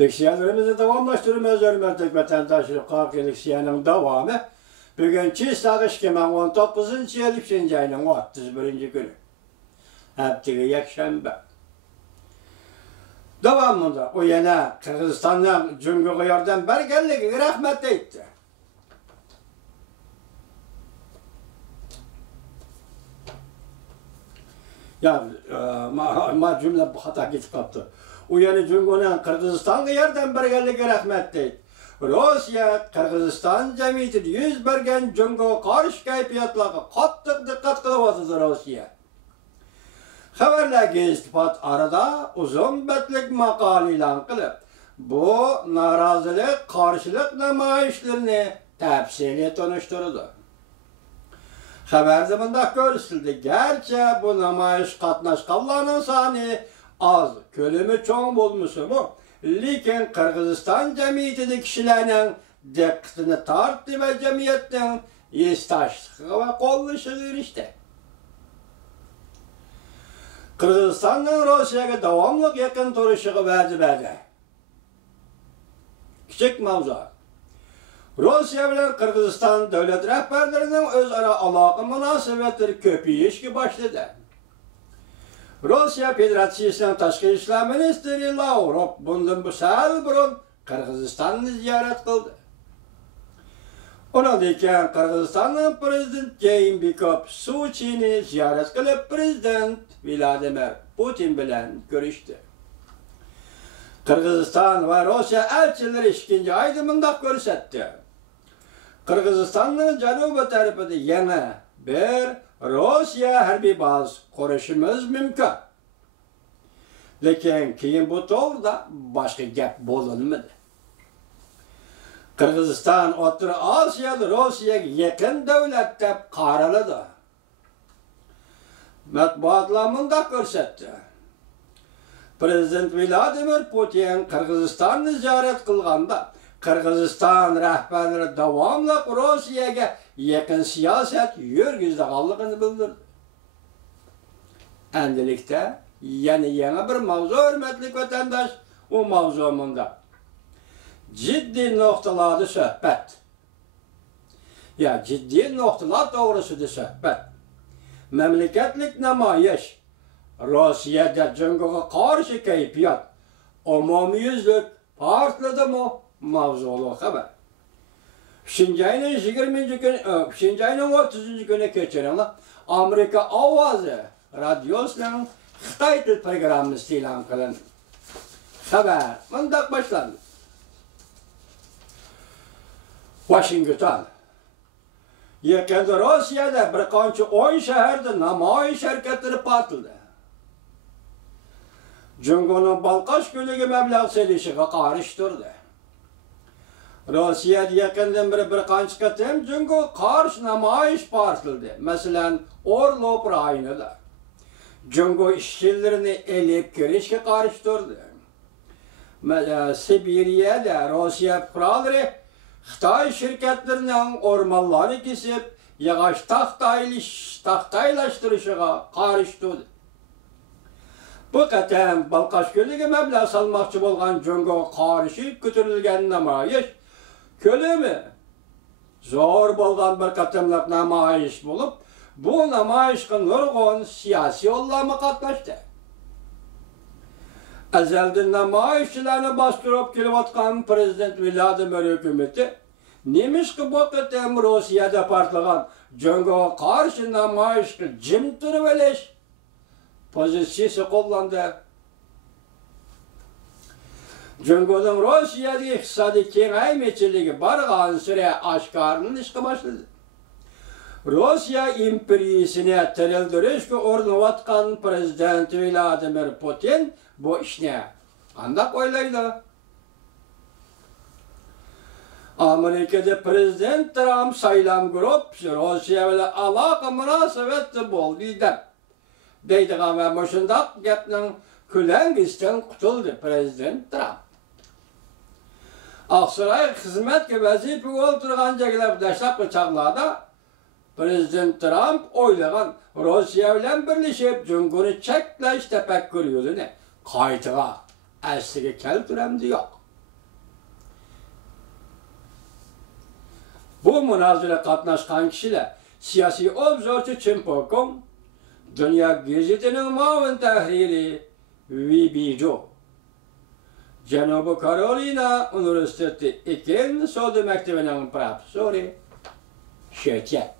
Leksiyalarımızı davamlaştırmaz hürmetlik vatandaşlık kalkı leksiyanın devamı bugün Çiğsağ 2019 yıl 3. ayının 31. günü. Heptigi yakşembe. Devamında o yana Kırgızistan'dan Cumhuriyet'e yardım bergenliği rahmet etti. Ya cümle bu hata gitip kaptı. O yana Cumhuriyet'e Kırgızistan'a yardım bergenliği rahmet etti. Rusya, Kırgızistan cemiyeti yüz bergen Cumhuriyet'e karşı kayfiyatlarına kattık dikkat kılıvatıdır Rusya. Haberlerge istifat arada uzun betlik makal ilan kılıp bu narazılık karşılık namayişlerini tepsiyle tanıştırdı. Haberde bunda görüldü. Gerçi bu namayış katnaşkanlarının sani az, kölümü çoğun bulmuşu mu? Lakin Kırgızistan cemiyetindeki kişilerin dikkatini tarttı ve cemiyetten istaşlığı ve kollaşığı işte. Kırgızistan'ın Rusya'ya devamlı yakın turuşuğu verdi. Küçük mavzu. Rusya ile Kırgızistan devlet rehberlerinin özara alaka münasebetleri köpüyüşki başladı. Rusya Federasyası'nın Taşkı İşler Ministeri Lavrov bundan bu sel burun Kırgızistan'ı ziyaret kıldı. Ona deyken Kırgızistan'ın Prezident Jayinbekov Suçi'ni ziyaret kılıp Prezident Vladimir Putin bilen görüştü. Kırgızistan ve Rusya elçileri ikinci aydımında görüşetti. Kırgızistan'ın canubu tarafında yana bir Rusya harbiy bazı kuruşumuz mümkün. Lakin keyin bu to'g'rida başka gap bo'lunmadi. Kırgızistan O'rta Osiyoda Rossiyaga yaqin davlat deb qaraladi. Matbuotlar bunday ko'rsatdi. Prezident Vladimir Putin Kırgızistan'ni ziyorat qilganda Kırgızistan rahbarlari davomli Rossiyaga yaqin siyosat yurgizganligini bildirdi. Endilikda yana bir mavzu hürmetlik vatandaş o mavzumunda. Ciddi noktalarda sohbet. Ya ciddi noktalar doğrusuda sohbet. Memleketlik namoyish, Rossiyada Cumhuriyet'e karşı kayfiyat, umumyüzlük partladı mı mavzulu haber. 5. ayının 20. günü, 5. ayının 30. günü geçiren Amerika Avazı radyosunun Xitay dil programı ilan kılındı. Haber bundan başlandı. Washington. Yakında Rusya'da bir qancha 10 şehirde namoyish hareketleri patladı. Cumhuriyet'in Balqash ko'liga mablag' selishiga qarshi turdi. Rossiyada yaqindan bir qancha qatim Cumhuriyetga qarshi namoyish patladı. Masalan, Orlov rayonida. Cumhuriyet işçilerini elib kirishga qarshi turdi. Sibiriyada Rossiya fuqarolari Xitoy şirketlerining o'rmonlarni kesib, yog'och taxtaylashtirishiga qarshi turdi. Bu qatam Balqash ko'liga mablag' solmoqchi bo'lgan Cumhuriyetga qarshi ko'tarilgan namoyish ko'lami zo'r bo'lgan bir qatimliq namoyish bo'lib, bu namoyishga nurg'un siyosiy yo'llanma qatnashdi. Azaldan namoyishchilarni bostirib kelayotgan Prezident Vladimir hukumati nemishqa bu qatam Rossiyada partlagan Cumhuriyetga qarshi namoyishga jim turib olish pozitsiyasi qo'llandi. Cumhuriyetning Rossiyada iqtisodiy kengaymichiligi bargan sira oshkorlanishga boshladi. Rossiya imperiyasini tirildirishga urinayotgan Prezident Vladimir Putin bu ishni qanday o'ylaydi? Amerikada Prezident Trump saylam guruh Rossiya bilan aloqa munosabati bo'ldi deydigan va mushundaq gapning ko'langisdan qutuldi Prezident Trump. Aqsaray xizmatga vazifaga o'tirgan jaglar tashlab chaqlarda Prezident Trump o'ylagan Rossiya bilan birlashib Cumhuriyetni cheklash tafakkuri yo'lini qaytaga asliga keltiramdi yo'q. Bu münazara katnaşkan kişiler siyasi obzorçu Chimpokong, Dünya Gazeti'nin muavin tahriri Vibijo, Janubi Carolina Üniversitesi 2. Soda Mektebi'nin profesörü Şetyen.